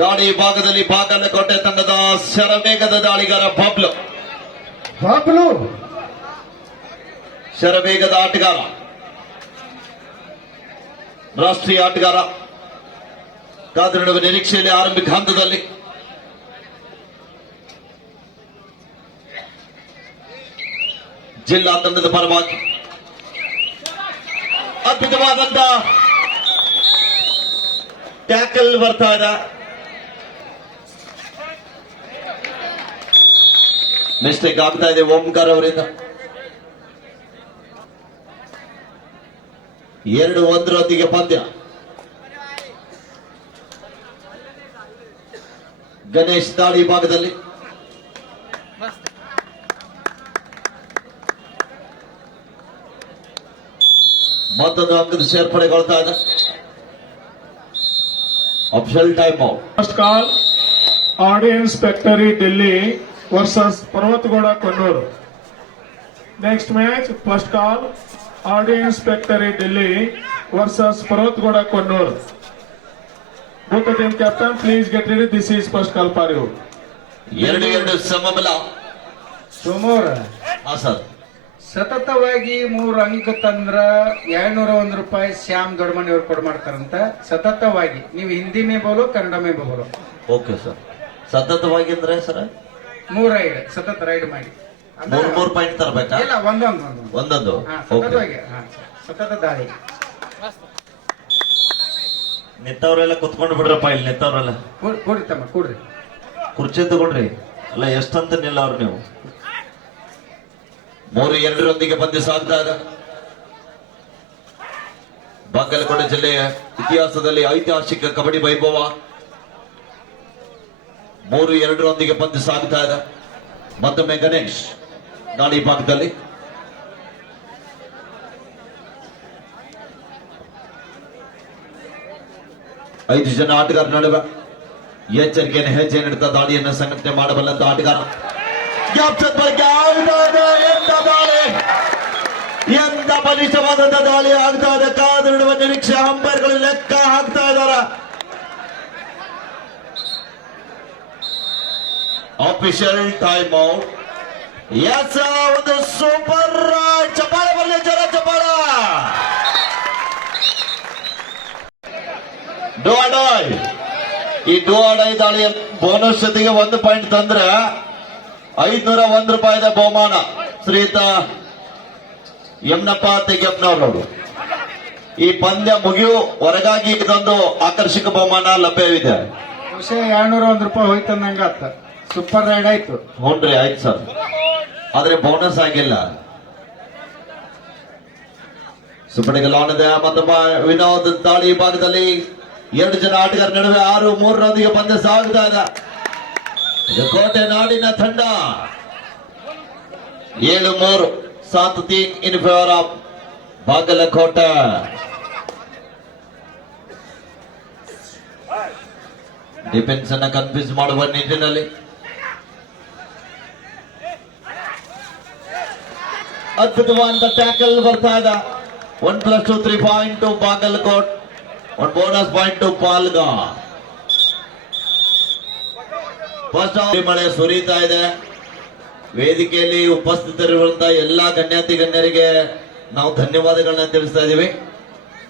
ದಾಳಿ ಭಾಗದಲ್ಲಿ ಬಾಗಲಕೋಟೆ ತಂಡದ ಶರವೇಗದ ದಾಳಿಗಾರ ಬಬ್ಲು ಬಾಬ್ಲು ಶರವೇಗದ ಆಟಗಾರ, ರಾಷ್ಟ್ರೀಯ ಆಟಗಾರ. ಕಾದಿರುವ ನಿರೀಕ್ಷೆಯಲ್ಲಿ ಆರಂಭಿಕ ಹಂತದಲ್ಲಿ ಜಿಲ್ಲಾ ತಂಡದ ಪರವಾಗಿ ಅದ್ಭುತವಾದಂತ ಟ್ಯಾಕಲ್ ಬರ್ತಾ ಇದೆ. ಮಿಸ್ಟೇಕ್ ಆಗ್ತಾ ಇದೆ ಓಂಕಾರ್ ಅವರಿಂದ. 2-1 ಪಂದ್ಯ. ಗಣೇಶ್ ದಾಳಿ ಭಾಗದಲ್ಲಿ ಮತ್ತೊಂದು ಅಂಕದ ಸೇರ್ಪಡೆಗೊಳ್ತಾ ಇದೆ. Official time out. First call audience factory Delhi versus Parvatagouda Konnur. Next match first call audience factory Delhi versus Parvatagouda Konnur. Both the team captain, please get ready. This is first call for you. 2-2 ಸಮಬಲ. ಸೋಮವಾರ ಸರ್, ಸತತವಾಗಿ 3 ಅಂಕ ತಂದ್ರ 201 ರೂಪಾಯಿ ಶ್ಯಾಮ್ ದೊಡ್ಡಮನಿ ಅವ್ರು ಕೊಡ್ ಮಾಡ್ತಾರಂತ. ಸತತವಾಗಿ ನೀವು ಹಿಂದಿ ಮೇ ಬೋಲೋ ಕನ್ನಡ ಮೇ ಬೋಲೋ. Okay sir. ಸತತವಾಗಿ ಅಂದ್ರೆ ಸರ್ 3 ರೈಡ್ ಸತತ ರೈಡ್ ಮಾಡಿ 3 ಪಾಯಿಂಟ್ ತರಬೇಕಾ? ಇಲ್ಲ, ಒಂದೊಂದು. ಹಾ, ಸತತವಾಗಿ ಸತತ ದಾಳಿ. ನಿಂತವ್ರೆಲ್ಲ ಕುತ್ಕೊಂಡು ಬಿಡ್ರಪ್ಪ. ಇಲ್ಲಿ ನಿಂತವ್ರೆಲ್ಲ ಕೂಡ್ರಿ ತಮ್ಮ ಕೂಡ್ರಿ. ಕುರ್ಚಿ ತಗೊಂಡ್ರಿ. ಅಲ್ಲ, ಎಷ್ಟಂತ ನಿಲ್ಲ ಅವ್ರು ನೀವು. 3-2 ಪಂದ್ಯ ಸಾಗ್ತಾ ಇದೆ. ಬಾಗಲಕೋಟೆ ಜಿಲ್ಲೆಯ ಇತಿಹಾಸದಲ್ಲಿ ಐತಿಹಾಸಿಕ ಕಬಡ್ಡಿ ವೈಭವ. 3-2 ಪಂದ್ಯ ಸಾಗ್ತಾ ಇದೆ. ಮತ್ತೊಮ್ಮೆ ಗಣೇಶ್ ದಾಳಿ ಭಾಗದಲ್ಲಿ. ಐದು ಜನ ಆಟಗಾರ ನಡುವೆ ಎಚ್ಚರಿಕೆಯನ್ನು ಹೆಜ್ಜೆ ನೀಡುತ್ತಾ ದಾಳಿಯನ್ನು ಸಂಘಟನೆ ಮಾಡಬಲ್ಲಂತ ಆಟಗಾರ. ಎಂತ ಬಲಿಷ್ಠವಾದಂತ ದಾಳಿ ಆಗ್ತಾ ಇದೆ. ಕಾದಿಡುವ ನಿರೀಕ್ಷೆ ಅಂಪೈರ್ಗಳು ಲೆಕ್ಕ ಹಾಕ್ತಾ ಇದ್ದಾರೆ. Official time out. ಎಸ್, ಒಂದು ಸೂಪರ್ ಚಪ್ಪಾಳೆ ಬರಲಿ, ಜನ ಚಪ್ಪಾಳ. ಡೋಡಾಯ್. ಈ ಡೋಡಾಯ್ ದಾಳಿಯ ಬೋನಸ್ ಜೊತೆಗೆ 1 ಪಾಯಿಂಟ್ ತಂದ್ರೆ 501 ರೂಪಾಯಿದ ಬಹುಮಾನ ಶ್ರೀಯುತ ಯಮನಪ್ಪ ತೆಗೆಪ್ಪನವರು. ಈ ಪಂದ್ಯ ಮುಗಿಯು ಹೊರಗಾಗಿ ಇದೊಂದು ಆಕರ್ಷಕ ಬಹುಮಾನ ಲಭ್ಯವಿದೆ. ವಿಷಯ 201 ರೂಪಾಯಿ ಹೋಯ್ತಂದಂಗ ಆತ. ಸೂಪರ್ ರೈಡ್ ಆಯ್ತು. ಹ್ಞೂನ್ರಿ, ಆಯ್ತು ಸರ್. ಆದ್ರೆ ಬೋನಸ್ ಆಗಿಲ್ಲ. ಸುಪಡಿಗಲಾನದ ಮತ್ತೊಬ್ಬ ವಿನೋದ್ ದಾಳಿ ಭಾಗದಲ್ಲಿ 2 ಜನ ಆಟಗಾರ ನಡುವೆ 6-3 ಪಂದ್ಯ ಸಾಗುತ್ತಾ ಇದೆ. ಇದು ಕೋಟೆ ನಾಡಿನ ತಂಡ 7-3 7-3 in favour of Bagalkote. Defence ಅನ್ನ ಕನ್ಫ್ಯೂಸ್ ಮಾಡುವ ನಿಟ್ಟಿನಲ್ಲಿ ಅದ್ಭುತವಾದ ಟ್ಯಾಕಲ್ ಬರ್ತಾ ಇದೆ. 1+2 3 point to Bagalkot, 1 bonus point to ಪಾಲ್ಗ. ಫಸ್ಟ್ ಮಳೆ ಸುರಿತಾ ಇದೆ. ವೇದಿಕೆಯಲ್ಲಿ ಉಪಸ್ಥಿತರಿರುವಂತಹ ಎಲ್ಲಾ ಗಣ್ಯಾತಿ ಗಣ್ಯರಿಗೆ ನಾವು ಧನ್ಯವಾದಗಳನ್ನ ತಿಳಿಸ್ತಾ ಇದೀವಿ.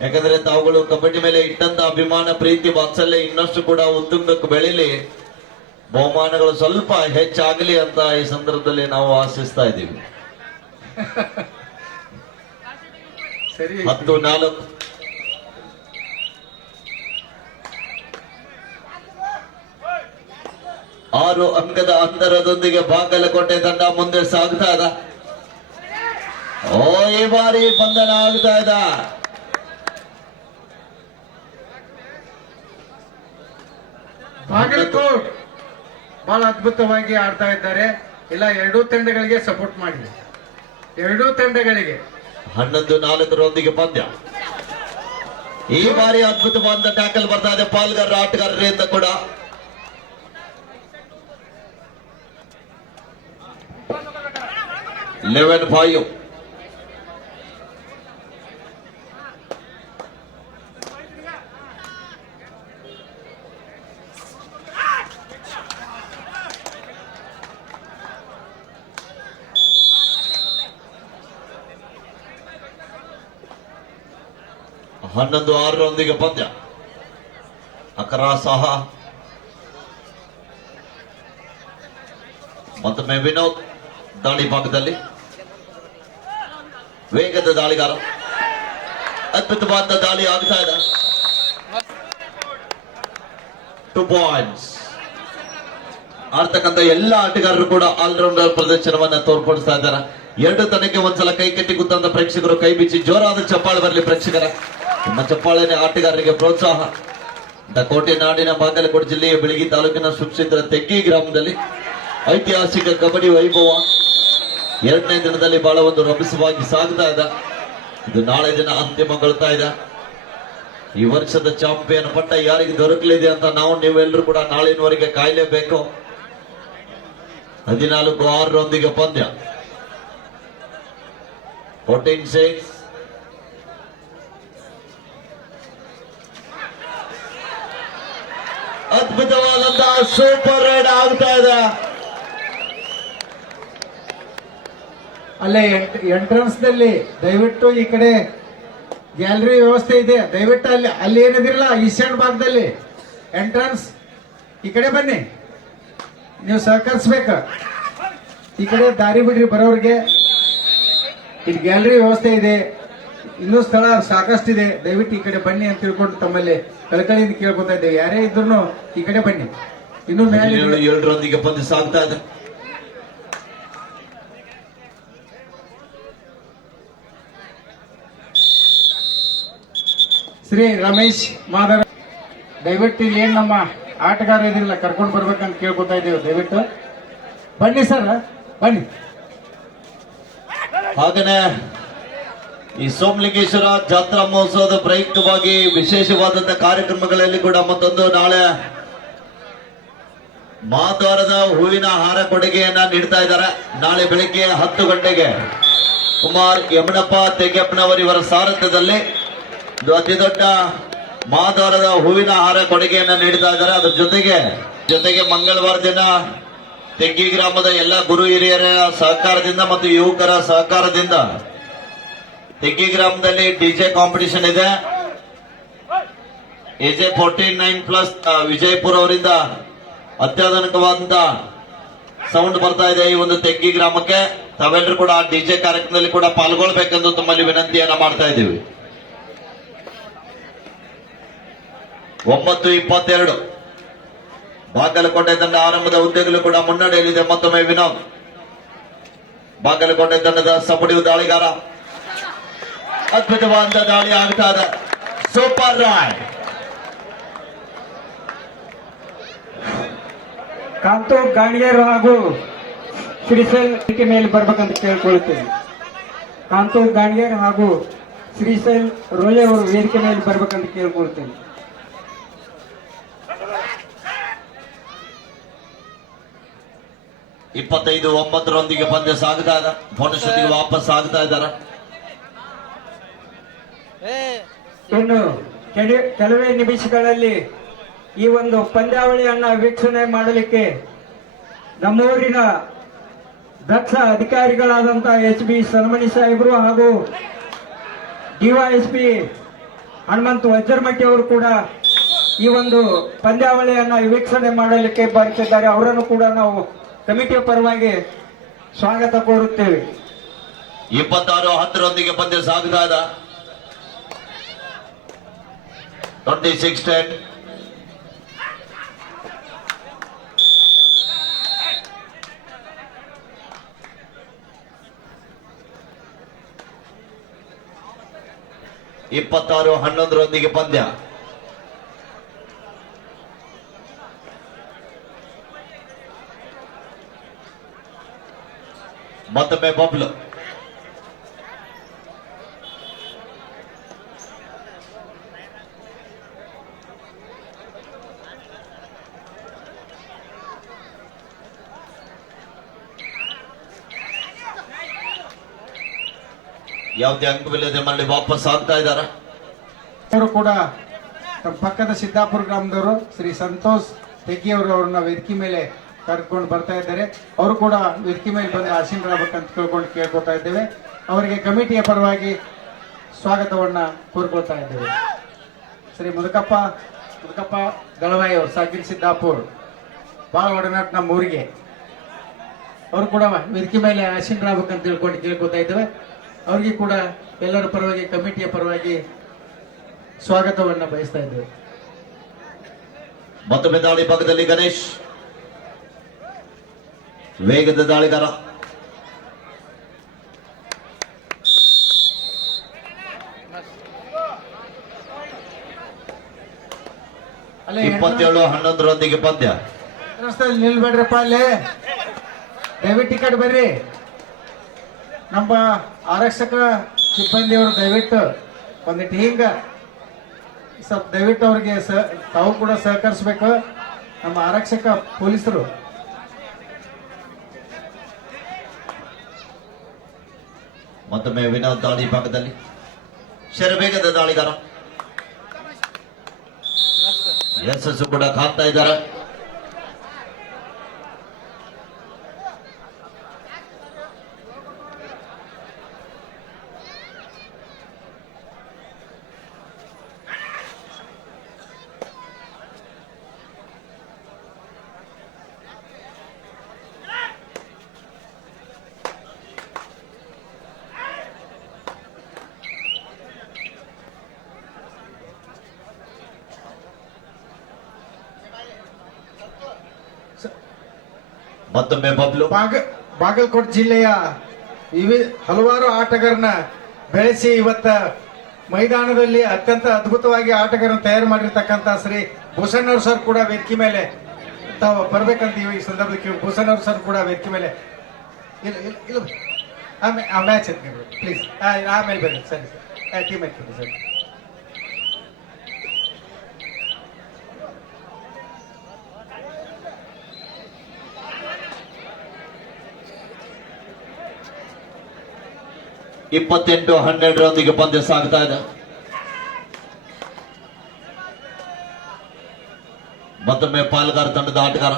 ಯಾಕಂದ್ರೆ ತಾವುಗಳು ಕಬಡ್ಡಿ ಮೇಲೆ ಇಟ್ಟಂತ ಅಭಿಮಾನ, ಪ್ರೀತಿ, ವಾತ್ಸಲ್ಯ ಇನ್ನಷ್ಟು ಕೂಡ ಉತ್ತುಂಗಕ್ಕೆ ಬೆಳೀಲಿ, ಬಹುಮಾನಗಳು ಸ್ವಲ್ಪ ಹೆಚ್ಚಾಗಲಿ ಅಂತ ಈ ಸಂದರ್ಭದಲ್ಲಿ ನಾವು ಆಶಿಸ್ತಾ ಇದ್ದೀವಿ. ಸರಿ. 10-4 6 ಅಂಕದ ಅಂತರದೊಂದಿಗೆ ಬಾಗಲಕೋಟೆ ತಂಡ ಮುಂದೆ ಸಾಗ್ತಾ ಇದೆ. ಈ ಬಾರಿ ಬಂಧನ ಆಗ್ತಾ ಇದೆ. ಬಾಗಲಕೋಟ್ ಬಹಳ ಅದ್ಭುತವಾಗಿ ಆಡ್ತಾ ಇದ್ದಾರೆ. ಇಲ್ಲ, 2 ತಂಡಗಳಿಗೆ ಸಪೋರ್ಟ್ ಮಾಡಿ. 2 ತಂಡಗಳಿಗೆ 11-4 ಪಂದ್ಯ. ಈ ಬಾರಿ ಅದ್ಭುತವಾದ ಟ್ಯಾಕಲ್ ಬರ್ತಾ ಇದೆ ಪಾಲ್ಗಾರರ ಆಟಗಾರರಿಂದ ಕೂಡ. 11-5. 11-6 ಪಂದ್ಯ. ಅಕರಾ ಸಹ ಮತ್ತೊಮ್ಮೆ ವಿನೋದ್ ದಾಳಿ ಭಾಗದಲ್ಲಿ ವೇಗದ ದಾಳಿಗಾರ. ಅದ್ಭುತವಾದ ದಾಳಿ ಆಗ್ತಾ ಇದೆ. 2 ಪಾಯಿಂಟ್ಸ್. ಆಡ್ತಕ್ಕಂಥ ಎಲ್ಲ ಆಟಗಾರರು ಕೂಡ ಆಲ್ರೌಂಡರ್ ಪ್ರದರ್ಶನವನ್ನ ತೋರ್ಪಡಿಸ್ತಾ ಇದ್ದಾರೆ. 2 ತನಕ್ಕೆ ಒಂದ್ಸಲ ಕೈ ಕಟ್ಟಿ ಕೂತಂತ ಪ್ರೇಕ್ಷಕರು ಕೈ ಬಿಚ್ಚಿ ಜೋರಾದ ಚಪ್ಪಾಳೆ ಬರಲಿ ಪ್ರೇಕ್ಷಕರ. ನಿಮ್ಮ ಚಪ್ಪಾಳೆನೆ ಆಟಗಾರರಿಗೆ ಪ್ರೋತ್ಸಾಹ. ಕೋಟೆ ನಾಡಿನ ಬಾಗಲಕೋಟೆ ಜಿಲ್ಲೆಯ ಬೆಳಗಿ ತಾಲೂಕಿನ ಸುಕ್ಷೇತ್ರ ತೆಗ್ಗಿ ಗ್ರಾಮದಲ್ಲಿ ಐತಿಹಾಸಿಕ ಕಬಡ್ಡಿ ವೈಭವ 2ನೇ ದಿನದಲ್ಲಿ ಬಹಳ ಒಂದು ರಭಸವಾಗಿ ಸಾಗ್ತಾ ಇದೆ. ಇದು ನಾಳೆ ದಿನ ಅಂತಿಮಗೊಳ್ತಾ ಇದೆ. ಈ ವರ್ಷದ ಚಾಂಪಿಯನ್ ಪಟ್ಟ ಯಾರಿಗೆ ದೊರಕಲಿದೆ ಅಂತ ನೀವೆಲ್ಲರೂ ಕೂಡ ನಾಳಿನವರೆಗೆ ಕಾಯಲೇಬೇಕು. 14-6 ಪಂದ್ಯ. 14-6. ಅದ್ಭುತವಾದಂತಹ ಸೂಪರ್ ರೈಡ್ ಆಗ್ತಾ ಇದೆ. ಅಲ್ಲೇ ಎಂಟ್ರನ್ಸ್ ದಲ್ಲಿ ದಯವಿಟ್ಟು ಈ ಕಡೆ ಗ್ಯಾಲರಿ ವ್ಯವಸ್ಥೆ ಇದೆ, ದಯವಿಟ್ಟು ಅಲ್ಲಿ ಏನಿದಿರಲ್ಲ ಈಶಾನ್ಯ ಭಾಗದಲ್ಲಿ ಎಂಟ್ರನ್ಸ್ ಈ ಕಡೆ ಬನ್ನಿ, ನೀವು ಸಹಕರಿಸ್ಬೇಕ. ಈ ಕಡೆ ದಾರಿ ಬಿಡ್ರಿ ಬರೋರಿಗೆ. ಇಲ್ಲಿ ಗ್ಯಾಲರಿ ವ್ಯವಸ್ಥೆ ಇದೆ, ಇನ್ನೂ ಸ್ಥಳ ಸಾಕಷ್ಟಿದೆ, ದಯವಿಟ್ಟು ಈ ಕಡೆ ಬನ್ನಿ ಅಂತ ತಿಳ್ಕೊಂಡು ತಮ್ಮಲ್ಲಿ ಕಳಕಳಿಯಿಂದ ಕೇಳ್ಕೊತಾ ಇದ್ದೇವೆ. ಯಾರೇ ಇದ್ರು ಈ ಕಡೆ ಬನ್ನಿ. ಇನ್ನು ಮೇಲೆ 17 ಪಂದ್ಯ ಸಾಗ್ತಾ ಇದೆ. ಶ್ರೀ ರಮೇಶ್ ಮಾದರ, ದಯವಿಟ್ಟು ಇಲ್ಲಿ ಏನ್ ನಮ್ಮ ಆಟಗಾರ ಇದಿಲ್ಲ ಕರ್ಕೊಂಡು ಬರ್ಬೇಕಂತ ಕೇಳ್ಕೊತಾ ಇದ್ದೇವೆ. ದಯವಿಟ್ಟು ಬನ್ನಿ ಸರ್, ಬನ್ನಿ. ಹಾಗೇನೆ ಈ ಸೋಮಲಿಂಗೇಶ್ವರ ಜಾತ್ರಾ ಮಹೋತ್ಸವದ ಪ್ರಯುಕ್ತವಾಗಿ ವಿಶೇಷವಾದಂತಹ ಕಾರ್ಯಕ್ರಮಗಳಲ್ಲಿ ಕೂಡ ಮತ್ತೊಂದು ನಾಳೆ ಮಹಾದ್ವಾರದ ಹೂವಿನ ಹಾರ ಕೊಡುಗೆಯನ್ನ ನೀಡ್ತಾ ಇದ್ದಾರೆ. ನಾಳೆ ಬೆಳಿಗ್ಗೆ 10 ಗಂಟೆಗೆ ಕುಮಾರ್ ಯಮನಪ್ಪ ತೆಗೆಪ್ಪನವರಿವರ ಸಾರಥ್ಯದಲ್ಲಿ ಅತಿ ದೊಡ್ಡ ಮಹಾದ್ವಾರದ ಹೂವಿನ ಹಾರ ಕೊಡುಗೆಯನ್ನ ನೀಡ್ತಾ ಇದ್ದಾರೆ. ಅದ್ರ ಜೊತೆಗೆ ಮಂಗಳವಾರ ದಿನ ತೆಗ್ಗಿ ಗ್ರಾಮದ ಎಲ್ಲ ಗುರು ಹಿರಿಯರ ಸಹಕಾರದಿಂದ ಮತ್ತು ಯುವಕರ ಸಹಕಾರದಿಂದ ತೆಗ್ಗಿ ಗ್ರಾಮದಲ್ಲಿ ಡಿಜೆ ಕಾಂಪಿಟಿಷನ್ ಇದೆ. ಎಜೆ 49+ ವಿಜಯಪುರ ಅವರಿಂದ ಅತ್ಯಾಧುನಿಕವಾದಂತ ಸೌಂಡ್ ಬರ್ತಾ ಇದೆ ಈ ಒಂದು ತೆಗ್ಗಿ ಗ್ರಾಮಕ್ಕೆ. ತಾವೆಲ್ಲರೂ ಕೂಡ ಆ ಡಿಜೆ ಕಾರ್ಯಕ್ರಮದಲ್ಲಿ ಕೂಡ ಪಾಲ್ಗೊಳ್ಬೇಕೆಂದು ತಮ್ಮಲ್ಲಿ ವಿನಂತಿಯನ್ನ ಮಾಡ್ತಾ ಇದ್ದೀವಿ. 9-22 ಬಾಗಲಕೋಟೆ ತಂಡ ಆರಂಭದ ಹುದ್ದೆಗಳು ಕೂಡ ಮುನ್ನಡೆಯಲಿದೆ. ಮತ್ತೊಮ್ಮೆ ವಿನೋದ್ ಬಾಗಲಕೋಟೆ ತಂಡದ ಸಪಡಿಯು ದಾಳಿಗಾರ. ಅದ್ಭುತವಾದ ದಾಳಿ ಆಗ್ತಾ ಇದೆ. Super ride. ಕಾಂತು ಗಾಣಿಗೇರು ಹಾಗೂ ಶ್ರೀಶೈಲ್ ವೇದಿಕೆ ಮೇಲೆ ಬರ್ಬೇಕಂತ ಕೇಳ್ಕೊಳ್ತೇವೆ. ಕಾಂತು ಗಾಣಿಗೇರ್ ಹಾಗೂ ಶ್ರೀಶೈಲ್ ರೋಲೆ ಅವರು ವೇದಿಕೆ ಮೇಲೆ ಬರ್ಬೇಕಂತ ಕೇಳ್ಕೊಳ್ತೇನೆ. 25-9 ಪಂದ್ಯ ಸಾಗ್ತಾ ಇದೆ. ಭುವನೇಶ್ವರಿಗೆ ವಾಪಸ್ ಆಗ್ತಾ ಇದ್ದಾರೆ. ಇನ್ನು ಕೆಲವೇ ನಿಮಿಷಗಳಲ್ಲಿ ಈ ಒಂದು ಪಂದ್ಯಾವಳಿಯನ್ನ ವೀಕ್ಷಣೆ ಮಾಡಲಿಕ್ಕೆ ನಮ್ಮೂರಿನ ದಕ್ಷ ಅಧಿಕಾರಿಗಳಾದಂತಹ HB ಸನ್ಮಣಿ ಸಾಹೇಬರು ಹಾಗೂ DYSP ಹನುಮಂತ ವಜ್ರಮಟ್ಟಿ ಅವರು ಕೂಡ ಈ ಒಂದು ಪಂದ್ಯಾವಳಿಯನ್ನ ವೀಕ್ಷಣೆ ಮಾಡಲಿಕ್ಕೆ ಬರುತ್ತಿದ್ದಾರೆ. ಅವರನ್ನು ಕೂಡ ನಾವು ಕಮಿಟಿಯ ಪರವಾಗಿ ಸ್ವಾಗತ ಕೋರುತ್ತೇವೆ. 26-10 ಪಂದ್ಯ ಸಾಗ್ತಾ ಇದೆ. 26-10. ಇಪ್ಪತ್ತಾರು 11 ಪಂದ್ಯ. ಮತ್ತೊಮ್ಮೆ ಬಬ್ಲು. ಯಾವುದೇ ಅಂಕವಿಲ್ಲದೆ ಮರಳಿ ವಾಪಸ್ ಆಗ್ತಾ ಇದ್ದಾರೆ. ಅವರು ಕೂಡ ತಮ್ಮ ಪಕ್ಕದ ಸಿದ್ದಾಪುರ ಗ್ರಾಮದವರು ಶ್ರೀ ಸಂತೋಷ್ ತೆಗ್ಗಿ ಅವರು ಅವ್ರನ್ನ ವೇದಿಕೆ ಮೇಲೆ ಕರ್ಕೊಂಡು ಬರ್ತಾ ಇದ್ದಾರೆ. ಅವರು ಕೂಡ ವೇದಿಕೆ ಮೇಲೆ ಬಂದು ಆಸೀನರಾಗಬೇಕಂತ ಕೇಳ್ಕೊತಾ ಇದ್ದೇವೆ. ಅವರಿಗೆ ಕಮಿಟಿಯ ಪರವಾಗಿ ಸ್ವಾಗತವನ್ನ ಕೋರ್ಕೊಳ್ತಾ ಇದ್ದೇವೆ. ಶ್ರೀ ಮುದುಕಪ್ಪ ದಳವಾಯಿ ಅವರು ಸಾಕಿರ್ ಸಿದ್ದಾಪುರ್ ಬಹಳ ಒಡನಾಟ ನಮ್ಮ ಊರಿಗೆ. ಅವರು ಕೂಡ ವೇದಿಕೆ ಮೇಲೆ ಆಸೀನರಾಗಬೇಕಂತ ತಿಳ್ಕೊಂಡು ಕೇಳ್ಕೊತಾ ಇದ್ದೇವೆ. ಅವ್ರಿಗೆ ಕೂಡ ಎಲ್ಲರ ಪರವಾಗಿ ಕಮಿಟಿಯ ಪರವಾಗಿ ಸ್ವಾಗತವನ್ನ ಬಯಸ್ತಾ ಇದ್ದೇವೆ. ಮತ್ತೊಮ್ಮೆ ದಾಳಿ ಭಾಗದಲ್ಲಿ ಗಣೇಶ್ ವೇಗದ ದಾಳಿಗಾರ. ಅಲ್ಲೇ 27-11 ಪಂದ್ಯ. ರಸ್ತೆಯಲ್ಲಿ ನಿಲ್ಬೇಡ್ರಪ್ಪ, ಅಲ್ಲೇ ದಯವಿಟ್ಟು ಟಿಕೆಟ್ ಬರ್ರಿ. ನಮ್ಮ ಆರಕ್ಷಕ ಸಿಬ್ಬಂದಿಯವರು ದಯವಿಟ್ಟು ಒಂದಿಟ್ಟು ಹಿಂಗ ಸ್ವಲ್ಪ ದಯವಿಟ್ಟು ಅವ್ರಿಗೆ ತಾವು ಕೂಡ ಸಹಕರಿಸಬೇಕು. ನಮ್ಮ ಆರಕ್ಷಕ ಪೊಲೀಸರು ಮತ್ತೊಮ್ಮೆ ವಿನೋದ್ ದಾಳಿ ಭಾಗದಲ್ಲಿ ಶರವೇಗದ ದಾಳಿಗಾರ. ಯಶಸ್ಸು ಕೂಡ ಕಾಣ್ತಾ ಇದ್ದಾರೆ. ಮತ್ತೊಮ್ಮೆ ಬಬ್ಲು. ಬಾಗಲಕೋಟೆ ಜಿಲ್ಲೆಯ ಹಲವಾರು ಆಟಗಾರನ ಬೆಳೆಸಿ ಇವತ್ತ ಮೈದಾನದಲ್ಲಿ ಅತ್ಯಂತ ಅದ್ಭುತವಾಗಿ ಆಟಗಾರನ ತಯಾರು ಮಾಡಿರ್ತಕ್ಕಂಥ ಶ್ರೀ ಭೂಷಣ್ ಅವ್ರ ಸರ್ ಕೂಡ ವೇದಿಕೆ ಮೇಲೆ ತಾವು ಬರ್ಬೇಕಂತ ಈ ಸಂದರ್ಭದಲ್ಲಿ ಭೂಷಣ್ ಅವ್ರ ಸರ್ ಕೂಡ ವೇದಿಕೆ ಮೇಲೆ ಆ ಮ್ಯಾಚ್ ಪ್ಲೀಸ್ ಆಮೇಲೆ ಬನ್ನಿ. ಸರಿ ಸರ್, ಟೀಮ್ ಆಯ್ತು ಸರ್. ಇಪ್ಪತ್ತೆಂಟು 12 ಪಂದ್ಯ ಸಾಗ್ತಾ ಇದೆ. ಮತ್ತೊಮ್ಮೆ ಪಾಲ್ಗಾರ ತಂಡದ ಆಟಗಾರ.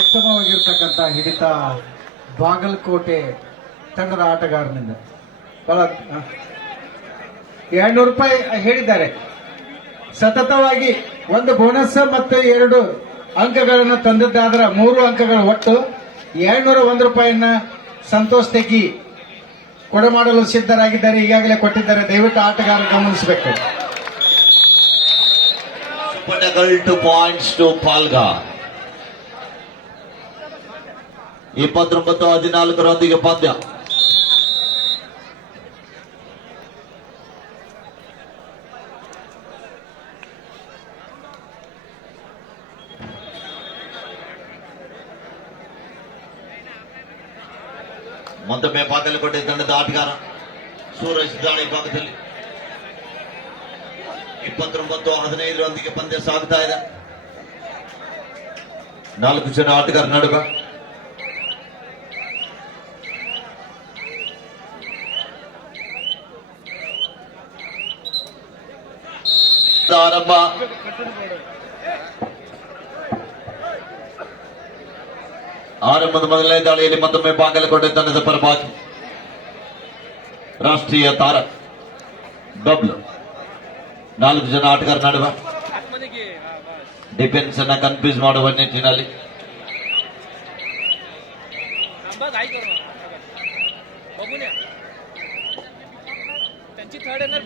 ಉತ್ತಮವಾಗಿರ್ತಕ್ಕಂಥ ಹಿಡಿತ ಬಾಗಲಕೋಟೆ ತಂಡದ ಆಟಗಾರನಿಂದ ಬಹಳ 200 ರೂಪಾಯಿ ಹೇಳಿದ್ದಾರೆ. ಸತತವಾಗಿ ಒಂದು ಬೋನಸ್ ಮತ್ತು 2 ಅಂಕಗಳನ್ನು ತಂದಿದ್ದಾದ್ರೆ 3 ಅಂಕಗಳು ಒಟ್ಟು 201 ರೂಪಾಯಿಯನ್ನ ಸಂತೋಷ್ ತೆಗಿ ಕೊಡಮಾಡಲು ಸಿದ್ಧರಾಗಿದ್ದಾರೆ. ಈಗಾಗಲೇ ಕೊಟ್ಟಿದ್ದಾರೆ. ದಯವಿಟ್ಟು ಆಟಗಾರ ಗಮನಿಸಬೇಕು. Super 2 points to Palghar. 29-14 ಪಂದ್ಯ. ಮತ್ತೊಮ್ಮೆ ಬಾಗಲಕೋಟೆ ತಂಡದ ಆಟಗಾರ ಸೂರಜ್ ದಾಳಿ ಭಾಗದಲ್ಲಿ 29-15 ಪಂದ್ಯ ಸಾಗ್ತಾ ಇದೆ. 4 ಜನ ಆಟಗಾರ ನಡುವೆ ಆರಂಭ. ಆರಂಭದ ಮೊದಲನೇ ದಾಳಿಯಲ್ಲಿ ಮತ್ತೊಮ್ಮೆ ಬಾಗಲಕೋಟೆ ತಂಡದ ಪರವಾಗಿ ರಾಷ್ಟ್ರೀಯ ತಾರ ಬಬ್ಲು 4 ಜನ ಆಟಗಾರ ನಡುವೆ ಡಿಫೆನ್ಸ್ ಅನ್ನ ಕನ್ಫ್ಯೂಸ್ ಮಾಡುವ ನಿಟ್ಟಿನಲ್ಲಿ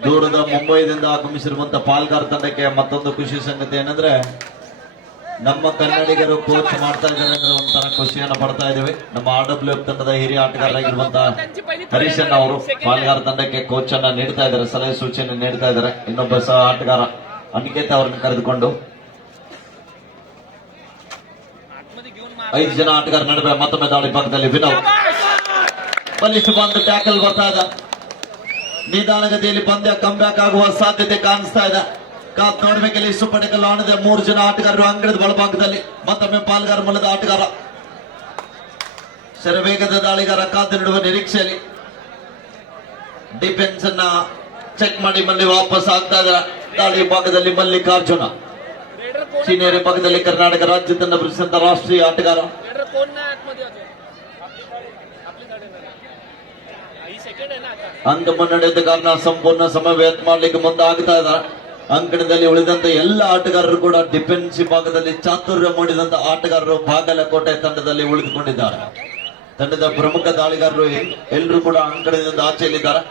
ದೂರದ ಮುಂಬೈದಿಂದ ಆಗಮಿಸಿರುವಂತಹ ಪಾಲ್ಗಾರ್ ತಂಡಕ್ಕೆ ಮತ್ತೊಂದು ಖುಷಿ ಸಂಗತಿ ಏನಂದ್ರೆ ನಮ್ಮ ಕನ್ನಡಿಗರು ಕೋಚ್ ಮಾಡ್ತಾ ಇದ್ದಾರೆ ಅಂದ್ರೆ ಒಂಥರ ಖುಷಿಯನ್ನು ಪಡ್ತಾ ಇದ್ದೇವೆ. ನಮ್ಮ RWF ತಂಡದ ಹಿರಿಯ ಆಟಗಾರರಾಗಿರುವಂತಹ ಹರೀಶನ್ ಅವರು ಪಾಲ್ಗಾರ್ ತಂಡಕ್ಕೆ ಕೋಚ್ ಅನ್ನ ನೀಡ್ತಾ ಇದ್ದಾರೆ, ಸಲಹೆ ಸೂಚನೆ ನೀಡ್ತಾ ಇದ್ದಾರೆ. ಇನ್ನೊಬ್ಬ ಸಹ ಆಟಗಾರ ಅನಿಕೇತ್ ಅವರನ್ನು ಕರೆದುಕೊಂಡು 5 ಜನ ಆಟಗಾರ ನಡುವೆ ಮತ್ತೊಮ್ಮೆ ದಾಳಿ ಭಾಗದಲ್ಲಿ ವಿನೋದ್ ಬಲಿಷ್ಠ ಬಂದು ಟ್ಯಾಕಲ್ ಬರ್ತಾ ಇದೆ. ನಿಧಾನಗತಿಯಲ್ಲಿ ಪಂದ್ಯ ಕಮ್ಬ್ಯಾಕ್ ಆಗುವ ಸಾಧ್ಯತೆ ಕಾಣಿಸ್ತಾ ಇದೆ. ಕಾತ್ ನೋಡ್ಬೇಕಲ್ಲಿ ಸುಪ್ಪಟಕಲ್ ಆಣದ 3 ಜನ ಆಟಗಾರರು ಅಂಗಡದ ಬಲಭಾಗದಲ್ಲಿ ಮತ್ತೊಮ್ಮೆ ಪಾಲ್ಗಾರ ಮೂಲದ ಆಟಗಾರ ಶರವೇಗದ ದಾಳಿಗಾರ ಕಾದಿಡುವ ನಿರೀಕ್ಷೆಯಲ್ಲಿ ಡಿಫೆನ್ಸ್ ಅನ್ನ ಚೆಕ್ ಮಾಡಿ ಮಲ್ಲಿ ವಾಪಸ್ ಆಗ್ತಾ ಇದ್ದಾರೆ. ದಾಳಿ ಭಾಗದಲ್ಲಿ ಮಲ್ಲಿಕಾರ್ಜುನ ಸೀನಿಯರ್ ಭಾಗದಲ್ಲಿ ಕರ್ನಾಟಕ ರಾಜ್ಯ ತಂಡ ಪ್ರಸಿದ್ಧ ರಾಷ್ಟ್ರೀಯ ಆಟಗಾರ ಅಂಕ ಮುನ್ನಡೆದ ಕಾರಣ ಸಂಪೂರ್ಣ ಸಮಯ ವ್ಯರ್ಥ ಮಾಡ್ಲಿಕ್ಕೆ ಮುಂದಾಗ್ತಾ ಇದ್ದಾರೆ. ಅಂಕಣದಲ್ಲಿ ಉಳಿದಂತ ಎಲ್ಲ ಆಟಗಾರರು ಕೂಡ ಡಿಫೆನ್ಸಿವ್ ಭಾಗದಲ್ಲಿ ಚಾತುರ್ಯ ಮೂಡಿದಂತ ಆಟಗಾರರು ಬಾಗಲಕೋಟೆ ತಂಡದಲ್ಲಿ ಉಳಿದುಕೊಂಡಿದ್ದಾರೆ. ತಂಡದ ಪ್ರಮುಖ ದಾಳಿಗಾರರು ಎಲ್ಲರೂ ಕೂಡ ಅಂಕಣದಿಂದ ಆಚೆಯಲ್ಲಿದ್ದಾರೆ.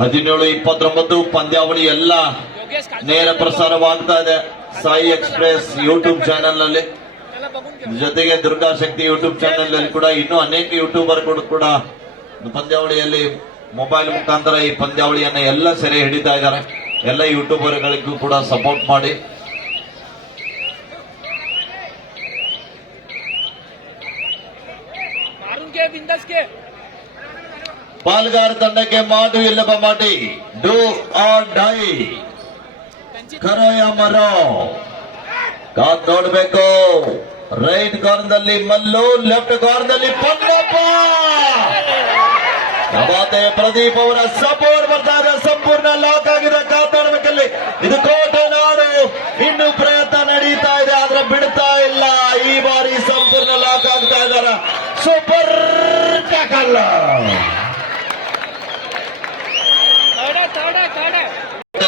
ಹದಿನೇಳು 29 ಪಂದ್ಯಾವಳಿ ಎಲ್ಲ ನೇರ ಪ್ರಸಾರವಾಗ್ತಾ ಇದೆ ಸಾಯಿ ಎಕ್ಸ್ಪ್ರೆಸ್ ಯೂಟ್ಯೂಬ್ ಚಾನೆಲ್ ನಲ್ಲಿ. ಜೊತೆಗೆ ದುರ್ಗಾಶಕ್ತಿ ಯೂಟ್ಯೂಬ್ ಚಾನೆಲ್ ನಲ್ಲಿ ಕೂಡ ಇನ್ನೂ ಅನೇಕ ಯೂಟ್ಯೂಬರ್ ಕೂಡ ಪಂದ್ಯಾವಳಿಯಲ್ಲಿ ಮೊಬೈಲ್ ಮುಖಾಂತರ ಈ ಪಂದ್ಯಾವಳಿಯನ್ನ ಎಲ್ಲ ಸೆರೆ ಹಿಡಿತಾ ಇದ್ದಾರೆ. ಎಲ್ಲ ಯೂಟ್ಯೂಬರ್ಗಳಿಗೂ ಕೂಡ ಸಪೋರ್ಟ್ ಮಾಡಿ. ಪಾಲ್ಗಾರ್ ತಂಡಕ್ಕೆ ಮಾಡು ಇಲ್ಲವ ಮಾಡಿ, ಡೂ ಆರ್ ಡೈ, ಕರೋ ಯಾ ಮರೋ. ಕಾದ್ ನೋಡ್ಬೇಕು. ರೈಟ್ ಕಾರ್ನರ್ ದಲ್ಲಿ ಮಲ್ಲು, ಲೆಫ್ಟ್ ಕಾರ್ನರ್ ದಲ್ಲಿ ಪನ್ನಪ್ಪ. ನವಾತೆ ಪ್ರದೀಪ್ ಅವರ ಸಪೋರ್ಟ್ ಬರ್ತಾ ಇದೆ. ಸಂಪೂರ್ಣ ಲಾಕ್ ಆಗಿದೆ. ಕಾದ್ ನೋಡ್ಬೇಕಲ್ಲಿ. ಇದು ಕೋಟೆ ನಾಡು. ಇನ್ನು ಪ್ರಯತ್ನ ನಡೀತಾ ಇದೆ ಆದ್ರೆ ಬಿಡ್ತಾ ಇಲ್ಲ. ಈ ಬಾರಿ ಸಂಪೂರ್ಣ ಲಾಕ್ ಆಗ್ತಾ ಇದ್ದಾರೆ. Super tackle.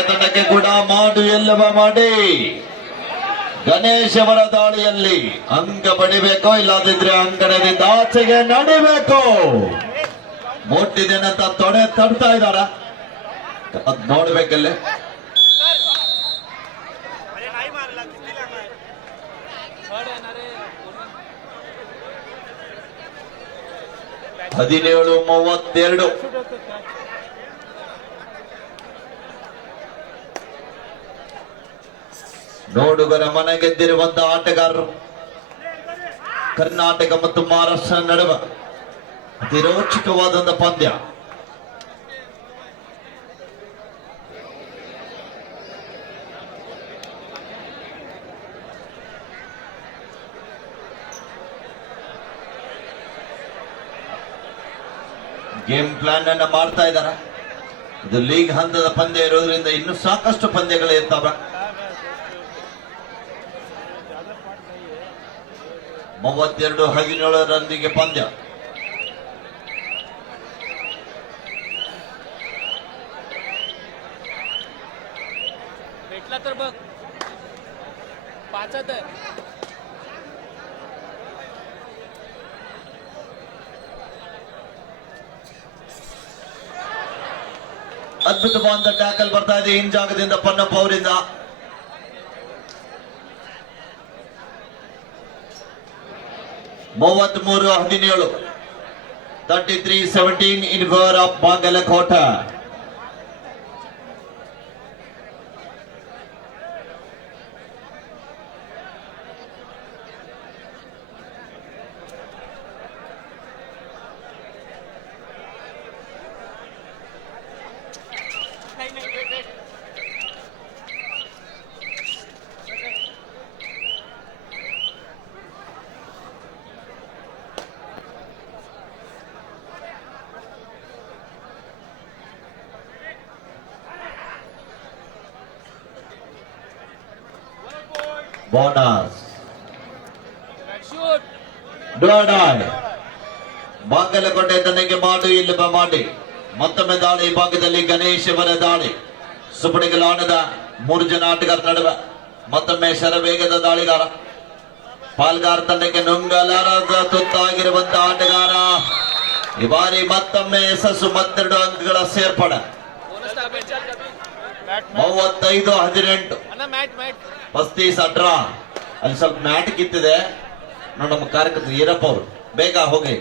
ತಂಡಕ್ಕೆ ಕೂಡ ಮಾಡು ಎಲ್ಲವ ಮಾಡಿ. ಗಣೇಶ್ ಅವರ ದಾಳಿಯಲ್ಲಿ ಅಂಕ ಪಡಿಬೇಕು, ಇಲ್ಲದಿದ್ರೆ ಅಂಕಣದಿಂದ ಆಚೆಗೆ ನಡಿಬೇಕು. ಮುಟ್ಟಿದೇನಂತ ತೊಡೆ ತಡ್ತಾ ಇದ್ದಾರ, ಅದ್ ನೋಡ್ಬೇಕಲ್ಲಿ. ಹದಿನೇಳು 32. ನೋಡುಗರ ಮನ ಗೆದ್ದಿರುವಂತಹ ಆಟಗಾರರು. ಕರ್ನಾಟಕ ಮತ್ತು ಮಹಾರಾಷ್ಟ್ರ ನಡುವೆ ಅತಿ ರೋಚಕವಾದಂತಹ ಪಂದ್ಯ. ಗೇಮ್ ಪ್ಲಾನ್ ಅನ್ನ ಮಾಡ್ತಾ ಇದ್ದಾರೆ. ಇದು ಲೀಗ್ ಹಂತದ ಪಂದ್ಯ ಇರೋದ್ರಿಂದ ಇನ್ನೂ ಸಾಕಷ್ಟು ಪಂದ್ಯಗಳು ಇರ್ತಾವೆ. 32-17 ಪಂದ್ಯ. भेटला तर बघ 5 ಅದ್ಭುತವಾದ ಟ್ಯಾಕಲ್ ಬರ್ತಾ ಇದೆ ಹಿಂಜಾಗದಿಂದ ಪನ್ನಪ್ಪ ಅವರಿಂದ. 33-17, 33-17 in favor of Bagalakota. Bonus ಡೋಡಾಯ್. ಬಾಗಲಕೋಟೆ ತನಗೆ ಮಾಡು ಇಲ್ಲವ ಮಾಡಿ. ಮತ್ತೊಮ್ಮೆ ದಾಳಿ ಭಾಗದಲ್ಲಿ ಗಣೇಶ್ ಅವರ ದಾಳಿ. ಸುಪಡಿಗಲಾಣದ 3 ಜನ ಆಟಗಾರ ನಡುವೆ ಮತ್ತೊಮ್ಮೆ ಶರವೇಗದ ದಾಳಿಗಾರ. ಪಾಲ್ಗಾರ್ ತಂಡಕ್ಕೆ ನುಂಗಲಾರದ ತುತ್ತಾಗಿರುವಂತಹ ಆಟಗಾರ. ಈ ಬಾರಿ ಮತ್ತೊಮ್ಮೆ ಯಶಸ್ಸು 32 ಅಂಕಗಳ ಸೇರ್ಪಡೆ. 35-18, 35-18. ಅಲ್ಲಿ ಸ್ವಲ್ಪ ಮ್ಯಾಟ್ ಕಿತ್ತಿದೆ ನೋಡಿ ನಮ್ಮ ಕಾರ್ಯಕರ್ತರು ಈರಪ್ಪ ಅವರು. ಬೇಗ ಹೋಗಿ.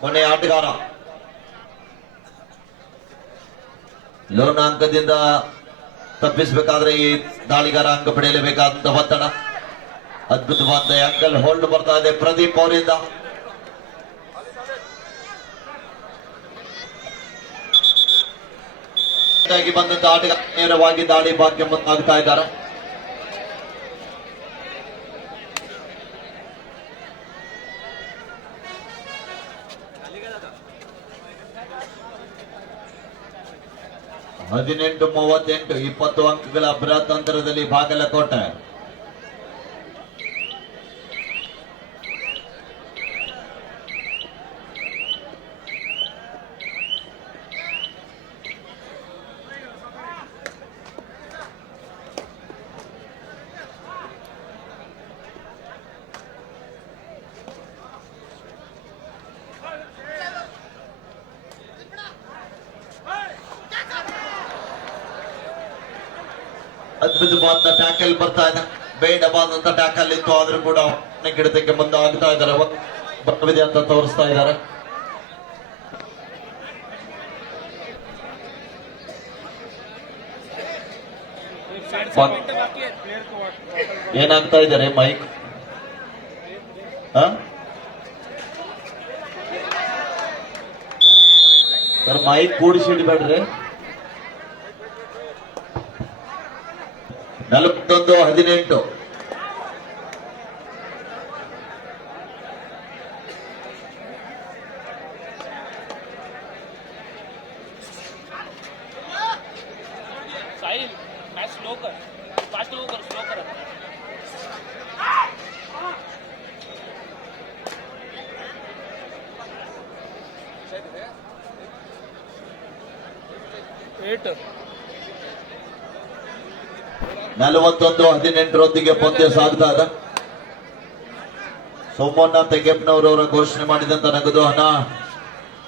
ಕೊನೆಯ ಆಟಗಾರ. ಲೋನ ಅಂಕದಿಂದ ತಪ್ಪಿಸಬೇಕಾದ್ರೆ ಈ ದಾಳಿಗಾರ ಅಂಕ ಪಡೆಯಲೇಬೇಕಾದಂತ ಒತ್ತಡ. ಅದ್ಭುತವಾದ ಅಂಕಲ್ ಹೋಲ್ಡ್ ಬರ್ತಾ ಇದೆ ಪ್ರದೀಪ್ ಅವರಿಂದ. ಬಂದಂತ ಆಟಗಾರ ನೇರವಾಗಿ ದಾಳಿ ಭಾಗ್ಯ ಮುಂದಾಗ್ತಾ ಇದ್ದಾರೆ. 18-38 20 ಅಂಕಗಳ ಬೃಹತ್ ಅಂತರದಲ್ಲಿ ಬಾಗಲಕೋಟೆ. ಅದ್ಭುತವಾದ ಟ್ಯಾಕಲ್ ಬರ್ತಾ ಇದೆ. ಬೇಡವಾದಂತ ಟ್ಯಾಕಲ್ ಇತ್ತು, ಆದ್ರೂ ಕೂಡ ಗಿಡತಕ್ಕೆ ಮುಂದೆ ಆಗ್ತಾ ಇದ್ದಾರೆ, ಬರವಿದೆ ಅಂತ ತೋರಿಸ್ತಾ ಇದ್ದಾರೆ. ಏನಾಗ್ತಾ ಇದ್ದಾರೆ ಮೈಕ್ ಸರ್, ಮೈಕ್ ಕೂಡಿಸಿಡ್ಬೇಡ್ರಿ. 41-18 साहिल मैच स्लो कर, फास्ट स्लो कर. एट 41-18 ಪಂದ್ಯ ಸಾಗ್ತಾ ಇದೆ. ಸೋಮಣ್ಣ ತೆಗೆಪ್ನವರವರ ಘೋಷಣೆ ಮಾಡಿದಂತ ನಗದು ಹಣ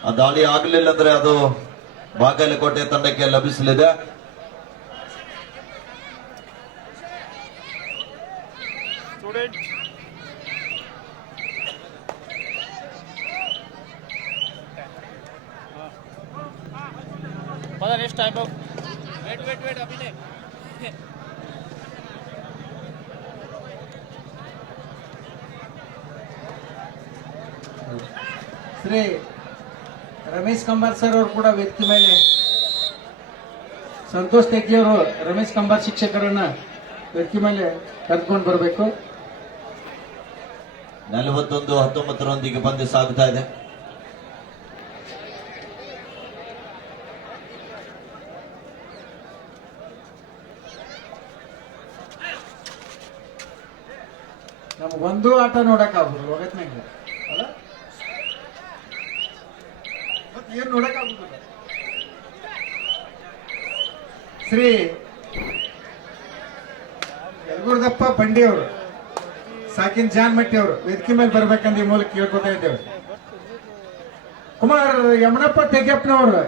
ಆ ದಾಳಿ ಆಗಲಿಲ್ಲ ಅಂದ್ರೆ ಅದು ಬಾಗಲಕೋಟೆ ತಂಡಕ್ಕೆ ಲಭಿಸಲಿದೆ. स्टूडेंट पता नेक्स्ट टाइम ऑफ वेट अभी नहीं. ಶ್ರೀ ರಮೇಶ್ ಕಂಬಾರ್ ಸರ್ ಅವರು ಕೂಡ ವೇದಿಕೆ ಮೇಲೆ, ಸಂತೋಷ್ ತೆಗ್ಗಿ ಅವರು ರಮೇಶ್ ಕಂಬಾರ್ ಶಿಕ್ಷಕರನ್ನ ವೇದಿಕೆ ಮೇಲೆ ಕರ್ಕೊಂಡು ಬರಬೇಕು. 41-19 ಪಂದ್ಯ ಸಾಗ್ತಾ ಇದೆ. ನಮಗೊಂದು ಆಟ ನೋಡಕ್ ಆಗುದು ಒಗತ್ನಾಗ ಅಲ್ಲ, ಏನ್ ನೋಡಕ್ ಆಗುದಿಲ್ಲ. ಶ್ರೀ ಯಲಗುರ್ದಪ್ಪ ಬಂಡಿ ಅವರು, ಸಾಕಿನ್ ಜಾನ್ಮಟ್ಟಿ ಅವರು ವೇದಿಕೆ ಮೇಲೆ ಬರ್ಬೇಕಂತ ಈ ಮೂಲಕ ಕೇಳ್ಕೊತಾ ಇದ್ದೇವೆ. ಕುಮಾರ್ ಯಮನಪ್ಪ ತೆಗೆಪ್ಪನವರು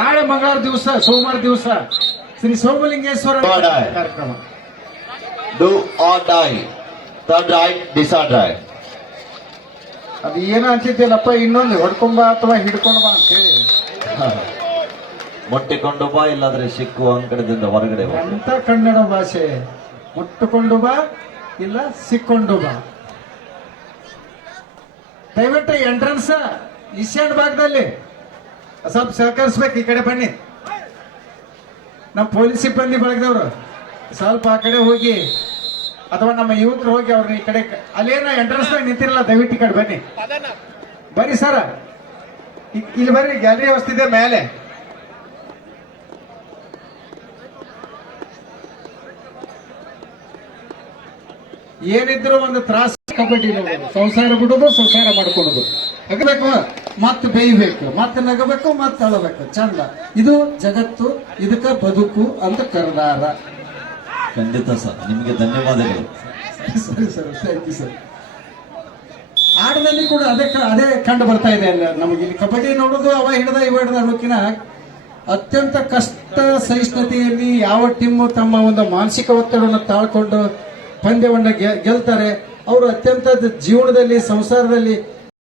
ನಾಳೆ ಮಂಗಳವಾರ ದಿವಸ, ಸೋಮವಾರ ದಿವಸ ಶ್ರೀ ಸೋಮಲಿಂಗೇಶ್ವರ ಕಾರ್ಯಕ್ರಮ. Do or die, third right decide right. ಅದು ಏನೋ ಅಂತಿದ್ದೇನಪ್ಪ, ಇನ್ನೊಂದು ಹೊಡ್ಕೊಂಬ ಅಥವಾ ಹಿಡ್ಕೊಂಡ್ ಬಾ ಅಂತ ಹೇಳಿ. ಮುಟ್ಟಿಕೊಂಡು ಬಾ, ಇಲ್ಲಾದ್ರೆ ಸಿಕ್ಕುವ ಅಂಕಣದಿಂದ ಹೊರಗಡೆ ಬಾ. ಎಂತ ಕನ್ನಡ ಭಾಷೆ, ಮುಟ್ಟುಕೊಂಡು ಬಾ ಇಲ್ಲ ಸಿಕ್ಕೊಂಡು ಬಾ. ದಯವಿಟ್ಟು ಎಂಟ್ರನ್ಸ್ ಈಶಾನ್ಯ ಭಾಗದಲ್ಲಿ ಸ್ವಲ್ಪ ಸಹಕರಿಸ್ಬೇಕು. ಈ ಕಡೆ ಬನ್ನಿ, ನಮ್ಮ ಪೊಲೀಸ್ ಸಿಬ್ಬಂದಿ ಬಳಗದವರು ಸ್ವಲ್ಪ ಆ ಕಡೆ ಹೋಗಿ, ಅಥವಾ ನಮ್ಮ ಯುವಕರು ಹೋಗಿ ಅವ್ರನ್ನ ಈ ಕಡೆ, ಅಲ್ಲೇನ ಎಂಟ್ರನ್ಸ್ ನಿಂತಿರಲ್ಲ, ದಯವಿಟ್ಟು ಈ ಕಡೆ ಬನ್ನಿ. ಬರ್ರಿ ಸರ್, ಇಲ್ಲಿ ಬರ್ರಿ, ಗ್ಯಾಲರಿ ವ್ಯವಸ್ಥೆ ಇದೆ ಮೇಲೆ. ಏನಿದ್ರು ಒಂದು ತ್ರಾಸ ಕಬಡ್ಡಿ ನೋಡೋದು, ಸಂಸಾರ ಬಿಡೋದು, ಸಂಸಾರ ಮಾಡ್ಕೊಳ್ಳೋದು, ನಗಬೇಕು ಮತ್ತೆ ಬೇಯ್ಬೇಕು, ಮತ್ತೆ ನಗಬೇಕು ಮತ್ತೆ ಅಳಬೇಕು, ಚಂದ. ಇದು ಜಗತ್ತು, ಇದಕ್ಕ ಬದುಕು ಅಂತ ಕರೆದಾರ. ಖಂಡಿತ ಸರ್, ನಿಮಗೆ ಧನ್ಯವಾದಗಳು. ಸರಿ ಸರ್, ಥ್ಯಾಂಕ್ ಯು ಸರ್. ಆಟದಲ್ಲಿ ಕೂಡ ಅದೇ ಕಂಡು ಬರ್ತಾ ಇದೆ ಅಲ್ಲ ನಮಗೆ. ಇಲ್ಲಿ ಕಬಡ್ಡಿ ನೋಡೋದು ಅವ ಹಿಡ್ದ ಇವ ಹಿಡ್ದ ಅನ್ನೋಕಿನ ಅತ್ಯಂತ ಕಷ್ಟ ಸಹಿಷ್ಣುತೆಯಲ್ಲಿ ಯಾವ ಟೀಮ್ ತಮ್ಮ ಒಂದು ಮಾನಸಿಕ ಒತ್ತಡವನ್ನು ತಾಳ್ಕೊಂಡು ಪಂದ್ಯವನ್ನ ಗೆಲ್ತಾರೆ, ಅವರು ಅತ್ಯಂತ ಜೀವನದಲ್ಲಿ, ಸಂಸಾರದಲ್ಲಿ